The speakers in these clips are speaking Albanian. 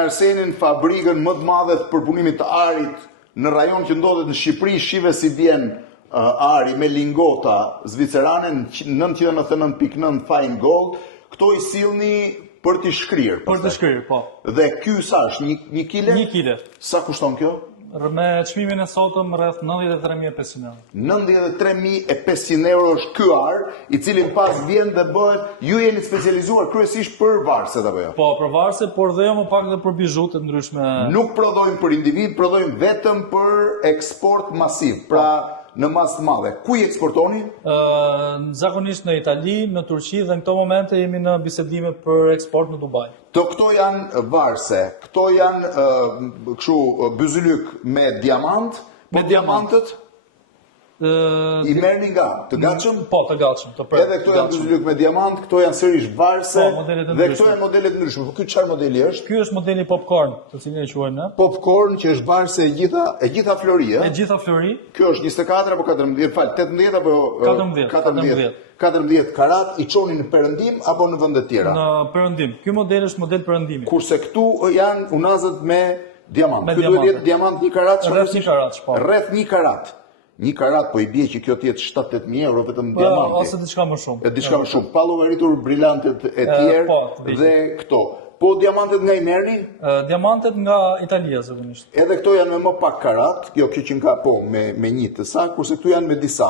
me Arsenin fabrikën më të madhe të përpunimit të arit në rajon që ndodhet në Shqipëri, shive si vjen ari me lingota zvicerane në 999.9 fine gold, këto i sillni për t'i shkrirë. Për të shkrirë, po. Dhe ky sa është, 1 kile? 1 kile. Sa kushton kjo? Me çmimin e sotëm rreth 93.500 euro. 93.500 euro është ky ar, i cili pas vjen dhe bëhet, ju jeni specializuar kryesisht për varset apo jo? Po, për varse, por dhe jo më pak dhe për bijut të ndryshme. Nuk prodhojmë për individ, prodhojmë vetëm për eksport masiv, pra në masë të madhe. Ku i eksportoni? Zakonisht në Itali, në Turqi dhe në këto momente jemi në bisedime për eksport në Dubai. Këto janë varse, këto janë byzylyk me diamant, me diamantët i merrni nga të gatshëm? Po, të gatshëm. Edhe këto janë byzylyk me diamant, këto janë sërish varse, dhe këto janë modelet ndryshme. Po ky çfarë modeli është? Ky është modeli popcorn, të cilin e quajmë ne. Popcorn, që është varse e gjitha flori, ë? E gjitha flori. Ky është 24 apo 14, 18 apo 14 karat, i çonin në perëndim apo në vende të tjera? Në perëndim. Ky model është model perëndimi. Kurse këtu janë unazët me diamant. Ky duhet jetë diamant 1 karat, rreth 1 karat, po. Rreth 1 karat. 1 karat, po i bie që kjo të jetë 7-8.000 euro vetëm diamanti. Ose diçka më shumë. Diçka më shumë. Pa llogaritur brilantet e tjerë dhe këto. Po diamantet nga i merrni? Diamantet nga Italia zakonisht. Edhe këto janë me më pak karat, kjo që nga po me 1 të sa, kurse këtu janë me disa.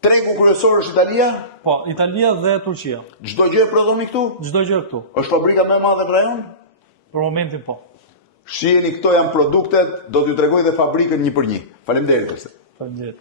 Tregu kryesor është Italia? Po, Italia dhe Turqia. Çdo gjë e prodhoni këtu? Çdo gjë këtu. Është fabrika më e madhe në rajon? Për momentin po. Shiheni, këto janë produktet, do t'ju tregoj dhe fabrikën 1 për 1. Faleminderit. Faleminderit.